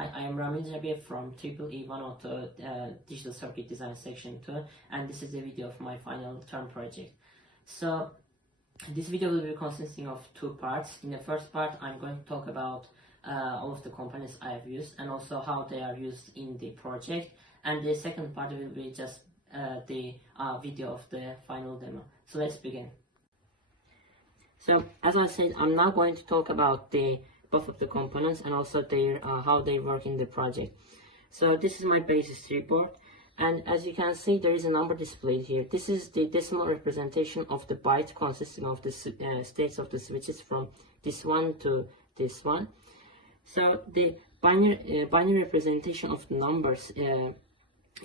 Hi, I am Jabiyev from EEE102 Digital Circuit Design Section 2, and this is the video of my final term project. So this video will be consisting of two parts. In the first part, I'm going to talk about all of the components I have used and also how they are used in the project. And the second part will be just the video of the final demo. So let's begin. So as I said, I'm now going to talk about both of the components and also their how they work in the project. So this is my basis report, and as you can see, there is a number displayed here. This is the decimal representation of the byte consisting of the states of the switches from this one to this one. So the binary representation of the numbers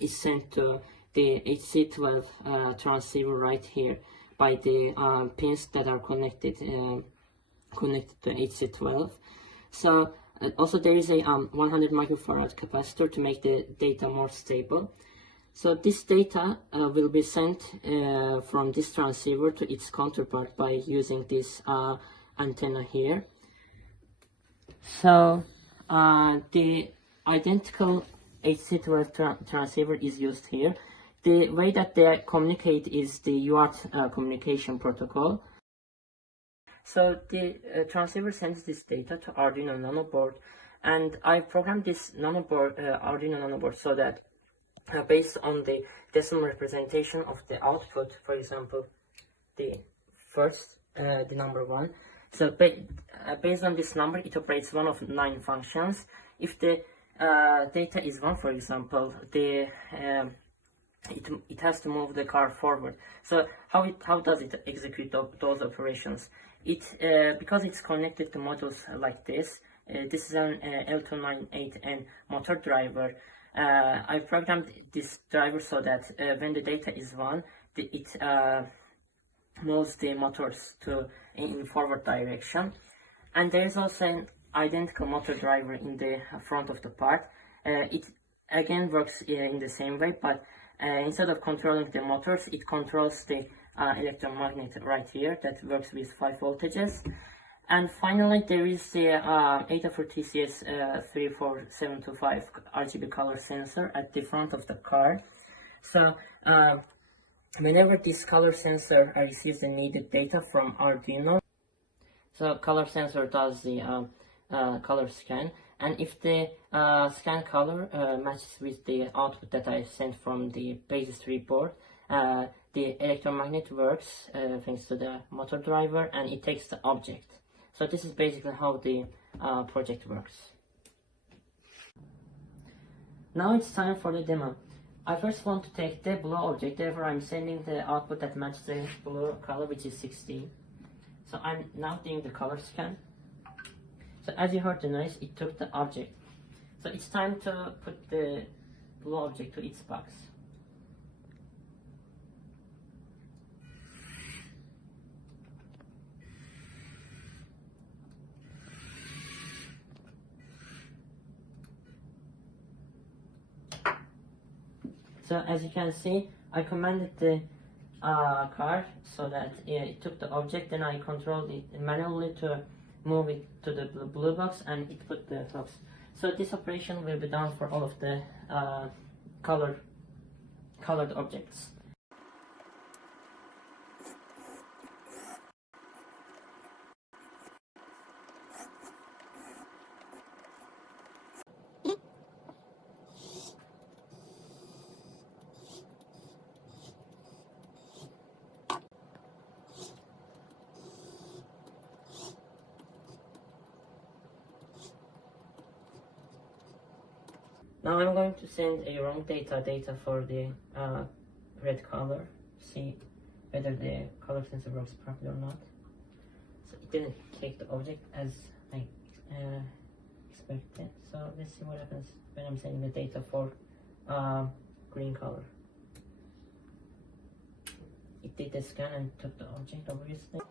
is sent to the HC12 transceiver right here by the pins that are connected to HC12. So also there is a 100 microfarad capacitor to make the data more stable. So this data will be sent from this transceiver to its counterpart by using this antenna here. So the identical HC12 transceiver is used here. The way that they communicate is the UART communication protocol. So the transceiver sends this data to Arduino Nano board, and I programmed this Arduino Nano board so that based on the decimal representation of the output, for example, the number 1. So based on this number, it operates one of 9 functions. If the data is 1, for example, it has to move the car forward. So how does it execute those operations? Because it's connected to modules like this. This is an L298N motor driver. I programmed this driver so that when the data is 1, it moves the motors in forward direction. And there is also an identical motor driver in the front of the part. It again works in the same way, but instead of controlling the motors, it controls the electromagnet right here that works with 5 voltages. And finally, there is the ADAFR TCS 34725 RGB color sensor at the front of the car. So whenever this color sensor receives the needed data from Arduino, so color sensor does the color scan, and if the scan color matches with the output that I sent from the basis report, the electromagnet works thanks to the motor driver, and it takes the object. So this is basically how the project works. Now it's time for the demo. I first want to take the blue object, therefore I'm sending the output that matches the blue color, which is 16. So I'm now doing the color scan. So as you heard the noise, it took the object. So it's time to put the blue object to its box. So as you can see, I commanded the car so that it took the object, then I controlled it manually to move it to the blue box, and it put the box. So this operation will be done for all of the colored objects. Now I'm going to send a wrong data for the red color, see whether the color sensor works properly or not. So it didn't take the object as I expected. So let's see what happens when I'm sending the data for green color. It did the scan and took the object, obviously.